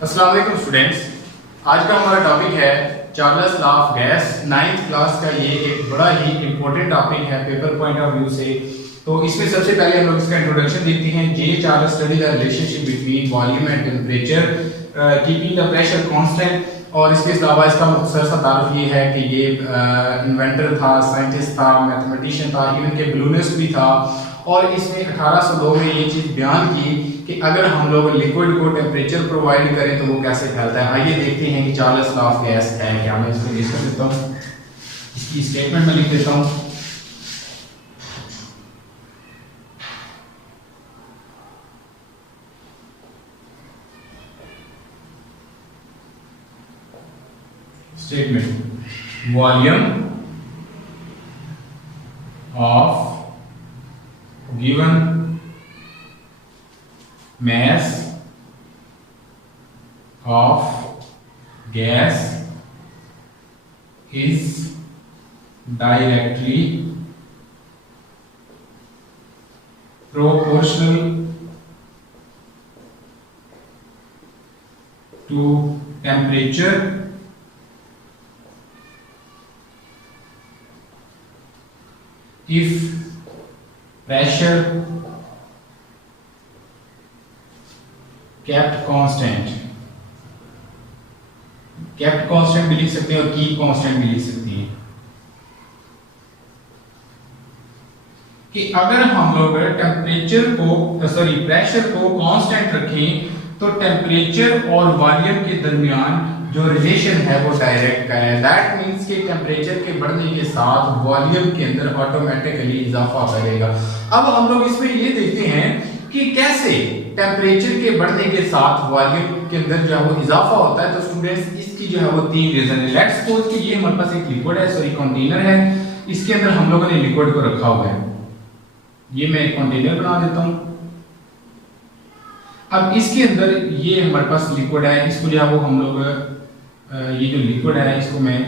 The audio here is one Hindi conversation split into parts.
अस्सलाम वालेकुम स्टूडेंट्स। आज का हमारा टॉपिक है Charles law of gas. 9th class का ये एक बड़ा ही इंपॉर्टेंट टॉपिक है पेपर पॉइंट ऑफ व्यू से। तो इसमें सबसे पहले हम लोग इसका इंट्रोडक्शन देखते हैं। J Charles study the relationship between volume and temperature keeping the pressure constant. और इसके अलावा इसका मुख्तसर सा तारुफ ये है कि ये इन्वेंटर था, साइंटिस्ट था, मैथमेटिशियन था, इवन के बलूनिस्ट भी था। और इसमें 1802 में ये चीज़ बयान की कि अगर हम लोग लिक्विड को टेम्परेचर प्रोवाइड करें तो वो कैसे फैलता है। आइए देखते हैं कि चार्ल्स लॉ ऑफ गैस है क्या। मैं इसको लिख कर देता हूँ, इसकी स्टेटमेंट में लिख देता हूँ। Statement volume of given mass of gas is directly proportional to temperature if pressure kept constant। kept constant भी लिख सकते हैं और keep constant भी लिख सकते हैं कि अगर हम लोग टेम्परेचर को प्रेशर को कांस्टेंट रखें तो टेम्परेचर और वॉल्यूम के दरमियान जो रिलेशन है वो डायरेक्ट का है। दैट मींस कि टेम्परेचर के बढ़ने के साथ वॉल्यूम के अंदर ऑटोमेटिकली इजाफा करेगा। अब हम लोग इसमें ये देखते हैं कि कैसे टेम्परेचर के बढ़ने के साथ वॉल्यूम के अंदर जो है वो इजाफा होता है। तो स्टूडेंट्स इसकी जो है वो तीन रीजन है। लेट्स सपोज कि ये हमारे पास एक लिक्विड है, सॉरी कंटेनर है, इसके अंदर हम लोगों ने लिक्विड को रखा हुआ है। ये मैं एक कंटेनर बना देता हूं। अब इसके अंदर ये हमारे पास लिक्विड है, इसको जो है वो हम लोग ये जो लिक्विड है इसको मैं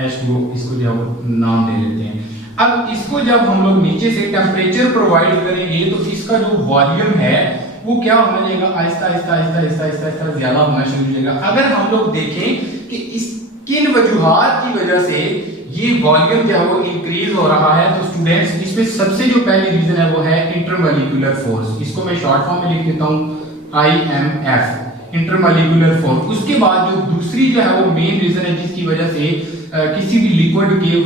H2 इसको जो है वो नाम दे देते हैं। अब इसको जब हम लोग नीचे से टेम्परेचर प्रोवाइड करेंगे तो इसका जो वॉल्यूम है वो क्या होने लगेगा, आहिस्ता आहिस्ता आहिस्ता आहिस्ता आहिस्ता आहिस्ता ज्यादा होना शुरू हो जाएगा। अगर हम लोग देखें कि इस किन वजूहात की वजह से ये वॉल्यूम जो है वो इंक्रीज हो रहा है, तो स्टूडेंट्स इसमें सबसे जो पहली रीजन है वो है इंटरमॉलिक्यूलर फोर्स। इसको मैं शॉर्ट फॉर्म में लिख देता हूं IMF, इंटरमॉलिक्यूलर फोर्स। उसके बाद जो दूसरी जो है वो मेन रीजन है जिसकी वजह से किसी भी लिक्विड के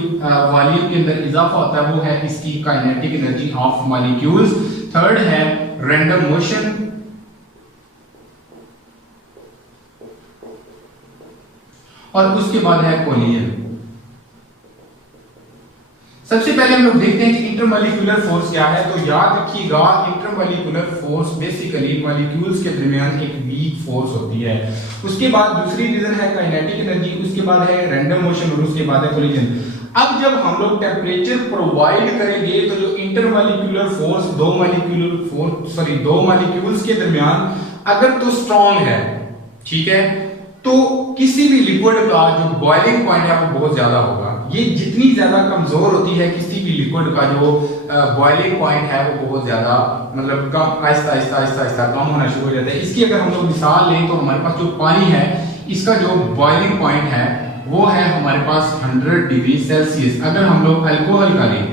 वॉल्यूम के अंदर इजाफा होता है वो है इसकी kinetic energy of molecules. Third है रैंडम मोशन, और उसके बाद है कोलिजन। सबसे पहले हम लोग देखते हैं कि इंटरमॉलिक्यूलर फोर्स क्या है। तो याद रखिएगा इंटरमॉलिक्यूलर फोर्स बेसिकली मॉलिक्यूल्स के दरमियान एक वीक फोर्स होती है। उसके बाद दूसरी रीजन है काइनेटिक एनर्जी, उसके बाद है रैंडम मोशन और उसके बाद है कोलिजन। अब जब हम लोग टेम्परेचर प्रोवाइड करेंगे तो जो इंटरमॉलिक्यूलर फोर्स दो मॉलिक्यूल्स के दरमियान अगर तो स्ट्रॉन्ग है, ठीक है, तो किसी भी लिक्विड का जो बॉइलिंग पॉइंट है वो बहुत ज्यादा होगा। ये जितनी ज्यादा कमजोर होती है किसी भी लिक्विड का जो बॉइलिंग पॉइंट है वो बहुत ज्यादा मतलब कम आहिस्ता आहिस्ता आहिस्ता आहिस्ता कम होना शुरू हो जाता है। इसकी अगर हम लोग मिसाल लें तो हमारे पास जो पानी है इसका जो बॉइलिंग पॉइंट है वो है हमारे पास 100 डिग्री सेल्सियस। अगर हम लोग अल्कोहल का लें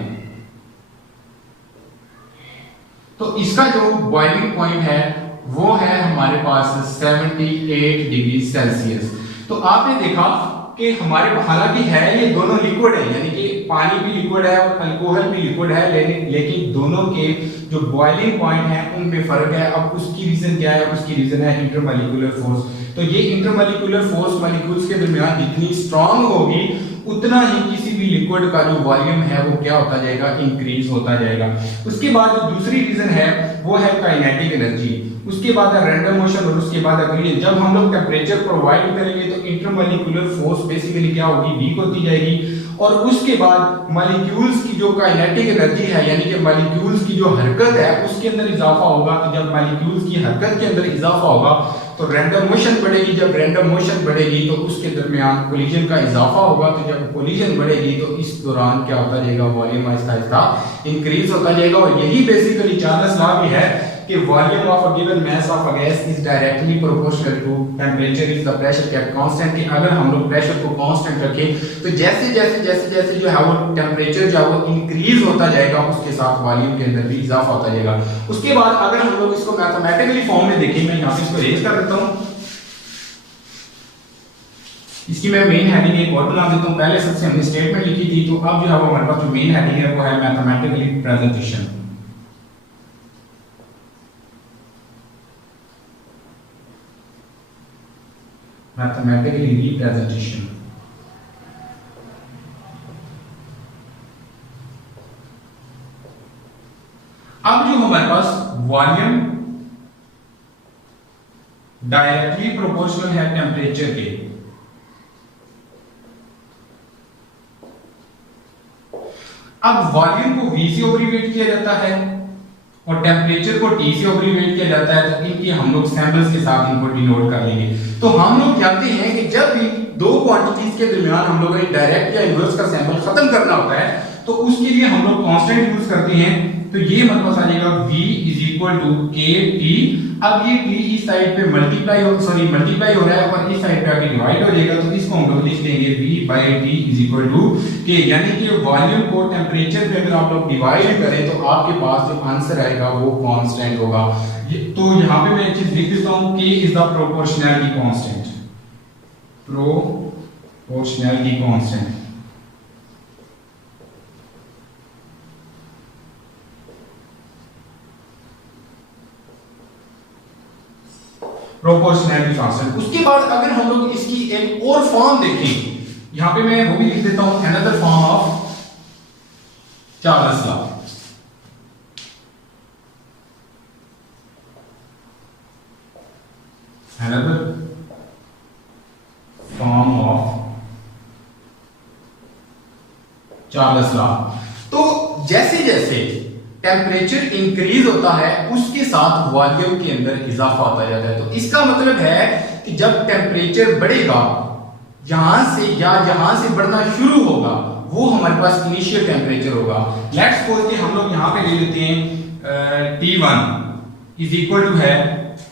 तो इसका जो बॉइलिंग पॉइंट है वो है हमारे पास 78 डिग्री सेल्सियस। तो आपने देखा कि हमारे हालांकि है ये दोनों लिक्विड है, यानी कि पानी भी लिक्विड है और अल्कोहल भी लिक्विड है, लेकिन दोनों के जो बॉइलिंग पॉइंट है उनमें फर्क है। अब उसकी रीजन क्या है, उसकी रीजन है इंटरमॉलिक्यूलर फोर्स। तो ये इंटरमॉलिक्यूलर फोर्स मॉलिक्यूल्स के दरमियान जितनी स्ट्रांग होगी उतना ही किसी भी लिक्विड का जो वॉल्यूम है वो क्या होता जाएगा, इंक्रीज होता जाएगा। उसके बाद जो दूसरी रीजन है वो है काइनेटिक एनर्जी, उसके बाद है रैंडम मोशन और उसके बाद है कोलिजन। जब हम लोग टेम्परेचर प्रोवाइड करेंगे तो इंटरमॉलिक्यूलर फोर्स बेसिकली क्या होगी, वीक होती जाएगी। और उसके बाद मॉलिक्यूल्स की जो काइनेटिक एनर्जी है यानी कि मॉलिक्यूल्स की जो हरकत है उसके अंदर इजाफा होगा। तो जब मॉलिक्यूल्स की हरकत के अंदर इजाफा होगा तो रैंडम मोशन बढ़ेगी। जब रैंडम मोशन बढ़ेगी तो उसके दरमियान कोलिजन का इजाफा होगा। तो जब कोलिजन बढ़ेगी तो इस दौरान क्या होता जाएगा, वॉल्यूम आहिस्ता आहिस्ता इंक्रीज होता जाएगा। और यही बेसिकली चार्ल्स लॉ भी है कि volume of a given mass of a gas is directly proportional to temperature is the pressure kept constant, कि अगर हम लोग प्रेशर को कांस्टेंट रखें तो जैसे जैसे जैसे जैसे जो है वो टेंपरेचर जो है वो इंक्रीज होता जाएगा उसके साथ वॉल्यूम के अंदर भी इजाफा होता जाएगा। उसके बाद अगर हम लोग इसको मैथमेटिकली फॉर्म में देखें, मैं यहां पे इसको रेज कर देता हूं, इसकी मैं मेन हेडिंग एक और बना देता हूं। पहले सबसे हमने स्टेटमेंट लिखी थी, तो अब जो है वो हमारे पास जो मेन हेडिंग है वो है मैथमेटिकली प्रेजेंटेशन। Mathematically representation. अब जो हमारे पास वॉल्यूम डायरेक्टली प्रोपोर्शनल है टेंपरेचर के, अब वॉल्यूम को V से ओवरवेट किया जाता है और टेम्परेचर को T से ओवरवेट किया जाता है, तो इनके हम लोग सैंपल्स के साथ इनको डिनोट कर लेंगे। तो हम लोग जानते हैं कि जब भी दो क्वांटिटीज के दरमियान हम लोग डायरेक्ट या इनवर्स का सैंपल खत्म करना होता है तो उसके लिए हम लोग कांस्टेंट यूज करते हैं। तो ये हमारे पास आ जाएगा V is equal to KT। अब ये T इस साइड पे मल्टीप्लाई हो रहा है और इस साइड पे आके डिवाइड हो जाएगा, तो इसको हम लोग लिख देंगे V by T is equal to K, यानी कि वॉल्यूम को टेंपरेचर पे अगर आप लोग डिवाइड करें तो आपके पास जो आंसर आएगा वो कांस्टेंट होगा। तो यहां पे मैं एक चीज लिख देता हूं, K is the proportionality constant, proportionality constant. Proportionality constant. उसके बाद अगर हम लोग इसकी एक और फॉर्म देखें, यहां पे मैं वो भी लिख देता हूं, another form of Charles law. Another form of Charles law. तो जैसे जैसे टेम्परेचर इंक्रीज होता है उसके साथ वॉल्यूम के अंदर इजाफा होता जाता है। तो इसका मतलब है कि जब टेम्परेचर बढ़ेगा यहां से बढ़ना शुरू होगा वो हमारे पास इनिशियल टेम्परेचर होगा। लेट्स सपोज कि हम लोग यहां पे ले लेते हैं T1 इज इक्वल टू है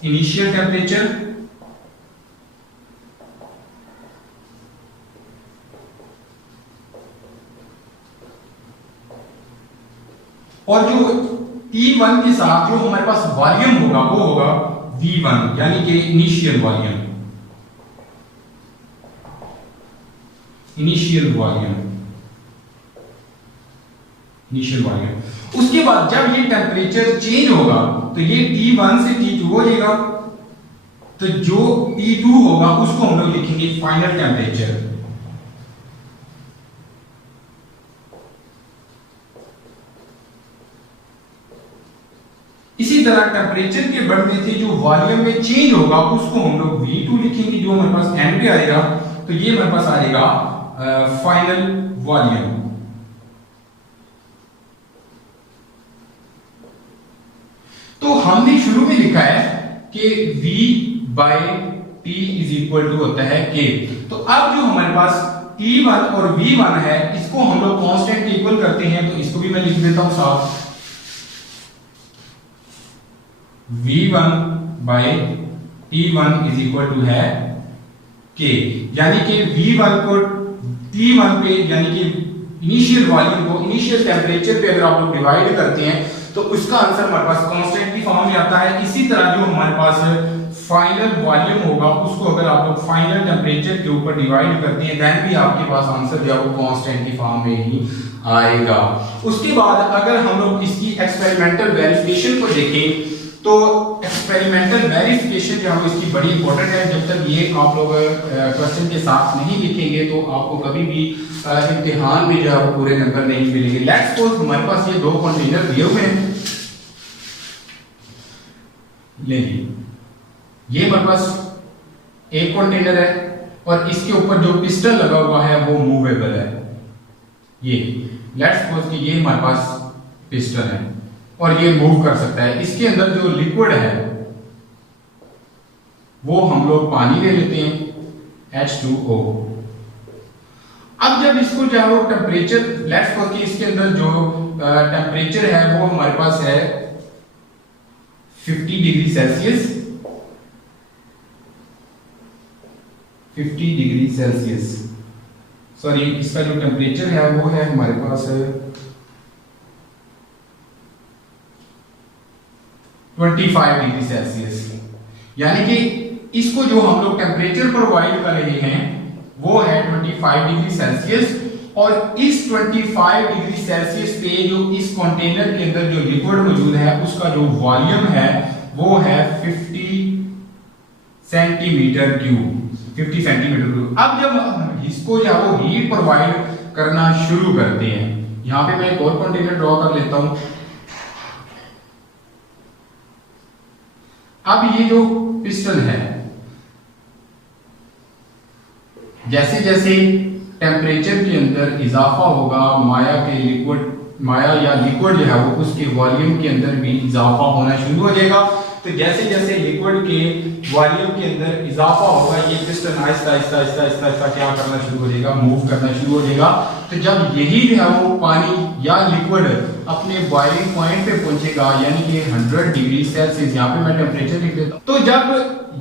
इनिशियल टेम्परेचर और जो T1 के साथ जो हमारे पास वॉल्यूम होगा वो होगा V1, यानी कि इनिशियल वॉल्यूम। उसके बाद जब ये टेम्परेचर चेंज होगा तो ये T1 से T2 हो जाएगा, तो जो T2 होगा उसको हम लोग लिखेंगे फाइनल टेम्परेचर। इसी तरह टेम्परेचर के बढ़ने से जो वॉल्यूम में चेंज होगा उसको हम लोग V2 लिखेंगे, जो हमारे पास एन पे आएगा, तो ये हमारे पास आएगा फाइनल वॉल्यूम। तो हमने शुरू में लिखा है कि V by T is equal to होता है K। तो अब जो हमारे पास T1 और V1 है इसको हम लोग कांस्टेंट इक्वल करते हैं, तो इसको भी मैं लिख देता हूं साथ, V1 by T1 is equal to है K, यानी कि V1 को T1 पे यानी कि इनिशियल वॉल्यूम को इनिशियल टेम्परेचर पे अगर आप लोग डिवाइड करते हैं तो उसका आंसर हमारे पास कांस्टेंट की फॉर्म में आता है। इसी तरह जो हमारे पास फाइनल वॉल्यूम होगा उसको अगर आप लोग फाइनल टेम्परेचर के ऊपर डिवाइड करते हैं देन भी आपके पास आंसर जो है वो कांस्टेंट की फॉर्म में ही आएगा। उसके बाद अगर हम लोग इसकी एक्सपेरिमेंटल वेरिफिकेशन को देखें तो एक्सपेरिमेंटल वेरिफिकेशन जो है इसकी बड़ी इंपॉर्टेंट है। जब तक ये आप लोग क्वेश्चन के साथ नहीं लिखेंगे तो आपको कभी भी इम्तिहान में जो है वो पूरे नंबर नहीं मिलेंगे। लेट्स सपोज हमारे पास ये दो कंटेनर दिए हुए हैं, ले लीजिए ये हमारे पास एक कंटेनर है और इसके ऊपर जो पिस्टन लगा हुआ है वो मूवेबल है। ये लेट्स सपोज कि ये हमारे पास पिस्टन है और ये मूव कर सकता है। इसके अंदर जो लिक्विड है वो हम लोग पानी ले लेते हैं H2O। अब जब इसको जो है वो टेम्परेचर लेट्स सपोज कि इसके अंदर जो टेम्परेचर है वो हमारे पास है 50 degree Celsius, 50 degree Celsius, sorry इसका जो टेम्परेचर है वो है हमारे पास 25 डिग्री सेल्सियस। यानी कि इसको जो हम लोग टेम्परेचर प्रोवाइड कर रहे हैं वो है 25 डिग्री सेल्सियस, और इस 25 डिग्री सेल्सियस पे जो इस कंटेनर के अंदर जो लिक्विड मौजूद है उसका जो वॉल्यूम है वो है 50 सेंटीमीटर क्यूब, 50 सेंटीमीटर क्यूब। अब जब हम इसको या वो हीट प्रोवाइड करना शुरू करते हैं, यहां पे मैं एक और कंटेनर ड्रॉ कर लेता हूं। अब ये जो पिस्टन है, जैसे जैसे टेम्परेचर के अंदर इजाफा होगा, माया या लिक्विड जो है वो उसके वॉल्यूम के अंदर भी इजाफा होना शुरू हो जाएगा। तो जैसे जैसे लिक्विड के वॉल्यूम के अंदर इजाफा होगा, ये पिस्टन आहिस्ता आहिस्ता आहिस्ता आहिस्ता आहिस्ता क्या करना शुरू हो जाएगा, मूव करना शुरू हो जाएगा। तो जब यही जो है वो पानी या लिक्विड अपने बॉइलिंग पॉइंट पे पहुंचेगा, यानी कि 100 डिग्री सेल्सियस, यहाँ पे मैं टेम्परेचर लिख देता हूं, तो जब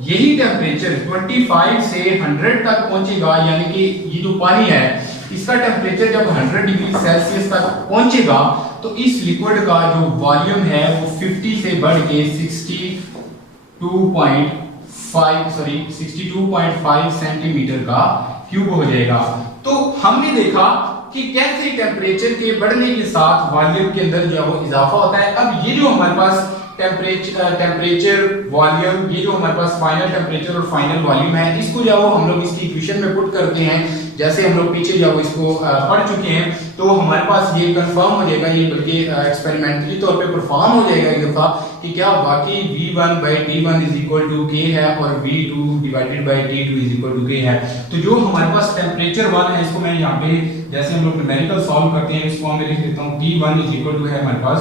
यही टेम्परेचर 25 से 100 तक पहुंचेगा, यानी कि ये जो पानी है इसका टेम्परेचर जब 100 डिग्री सेल्सियस तक पहुंचेगा, तो इस लिक्विड का जो वॉल्यूम है वो 50 से बढ़ के 62.5 सेंटीमीटर का क्यूब हो जाएगा। तो हमने देखा कि कैसे टेम्परेचर के बढ़ने के साथ वॉल्यूम के अंदर जो है वो इजाफा होता है। अब ये जो हमारे पास टेम्परेचर वॉल्यूम, ये जो हमारे पास फाइनल टेम्परेचर और फाइनल वॉल्यूम है, इसको जो वो हम लोग इसकी इक्वेशन में पुट करते हैं, जैसे हम लोग पीछे जो इसको पढ़ चुके हैं, तो हमारे पास ये कंफर्म हो जाएगा, ये बल्कि एक्सपेरिमेंटली तौर पे परफॉर्म हो जाएगा एक दफा कि क्या वाकई V1/T1 is equal to K है और V2/T2 is equal to K है। तो जो हमारे पास टेम्परेचर 1 है, इसको मैं यहाँ पे जैसे हम लोग न्यूमेरिकल सॉल्व करते हैं, इसको मैं लिख देता हूँ T1 इज इक्वल टू है हमारे पास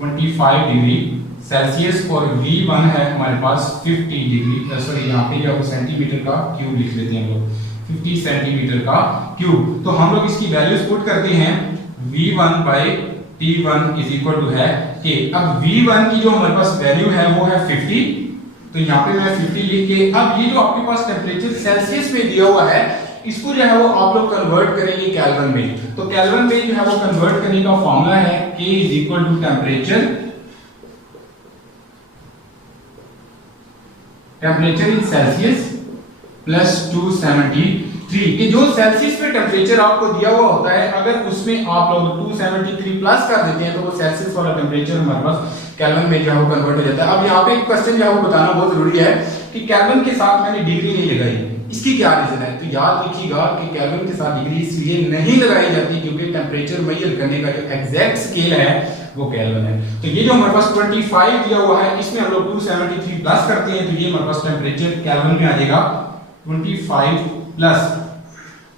25 डिग्री सेल्सियस, और V1 है हमारे पास 50 डिग्री, सॉरी यहाँ पे जो सेंटीमीटर का क्यूब लिख लेते हैं हम लोग, 50 सेंटीमीटर का क्यूब। तो हम लोग इसकी वैल्यूज पुट करते हैं, V1/T1 इज इक्वल टू है K। अब V1 की जो हमारे पास वैल्यू है वो है 50, तो यहाँ पे मैं 50 लिख के, अब ये जो आपके पास टेम्परेचर सेल्सियस में दिया हुआ है, इसको जो है वो आप लोग कन्वर्ट करेंगे केल्विन में। तो केल्विन में जो है वो कन्वर्ट करने का फॉर्मूला है K is equal to temperature in Celsius plus 273, कि जो सेल्सियस पे टेम्परेचर आपको दिया हुआ होता है, अगर उसमें आप लोग 273 प्लस कर देते हैं तो वो सेल्सियस वाला टेम्परेचर हमारे पास केल्विन में जो है वो कन्वर्ट हो जाता है। अब यहाँ पे एक क्वेश्चन जो है वो बताना बहुत जरूरी है कि केल्विन के साथ मैंने डिग्री नहीं लगाई, इसकी क्या रीजन है? तो याद रखिएगा कि केल्विन के साथ डिग्री इसलिए नहीं लगाई जाती क्योंकि टेम्परेचर मेजर करने का जो एग्जैक्ट स्केल है वो केल्विन है। तो ये जो हमारे पास 25 दिया हुआ है, इसमें हम लोग 273 प्लस करते हैं, तो ये हमारे पास टेम्परेचर केल्विन में आ जाएगा 25 प्लस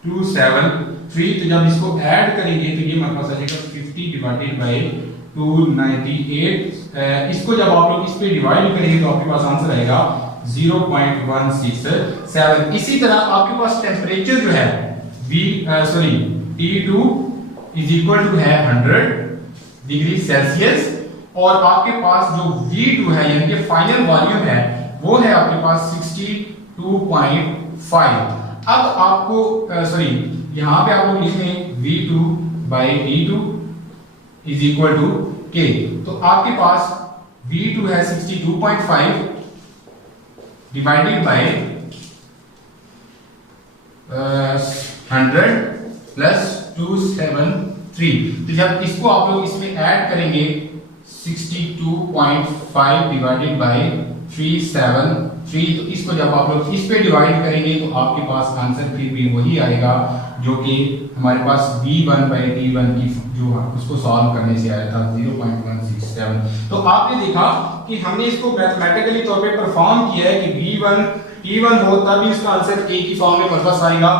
273। तो जब इसको ऐड करेंगे तो ये हमारे पास आ जाएगा 50 डिवाइडेड बाय 298। इसको जब आप लोग इस पे डिवाइड करेंगे तो आपके पास आंसर आएगा 0.167। इसी तरह आपके पास टेम्परेचर जो है T2 इज इक्वल टू है 100 डिग्री सेल्सियस, और आपके पास जो V2 है यानी कि फाइनल वॉल्यूम है वो है आपके पास 62.5। अब आपको यहां पे आप लोग लिखें V2/T2 is equal to K। तो आपके पास V2 है 62.5 डिवाइडेड बाय 100 प्लस 273। तो जब इसको आप लोग इसमें ऐड करेंगे 62.5 डिवाइडेड बाय 373, तो इसको जब आप लोग इस पे डिवाइड करेंगे तो आपके पास आंसर फिर भी वही आएगा जो कि हमारे पास V1/T1 की जो उसको सॉल्व करने से आया था 0.167। तो आपने देखा कि हमने इसको मैथमेटिकली तौर पे परफॉर्म किया है कि V1/T1 हो तभी इसका आंसर K की फॉर्म में वापस आएगा,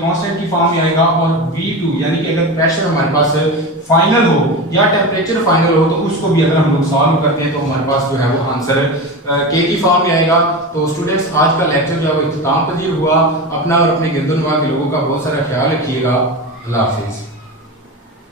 कांस्टेंट की फॉर्म में आएगा, और V2 यानी कि अगर प्रेशर हमारे पास फाइनल हो या टेम्परेचर फाइनल हो तो उसको भी अगर हम लोग सॉल्व करते हैं तो हमारे पास जो है वो आंसर K की फॉर्म में आएगा। तो स्टूडेंट्स, आज का लेक्चर जो है वो इख्तिताम पजीर हुआ। अपना और अपने गिरदोनवा के लोगों का बहुत सारा ख्याल रखिएगा। अल्लाह हाफिज़।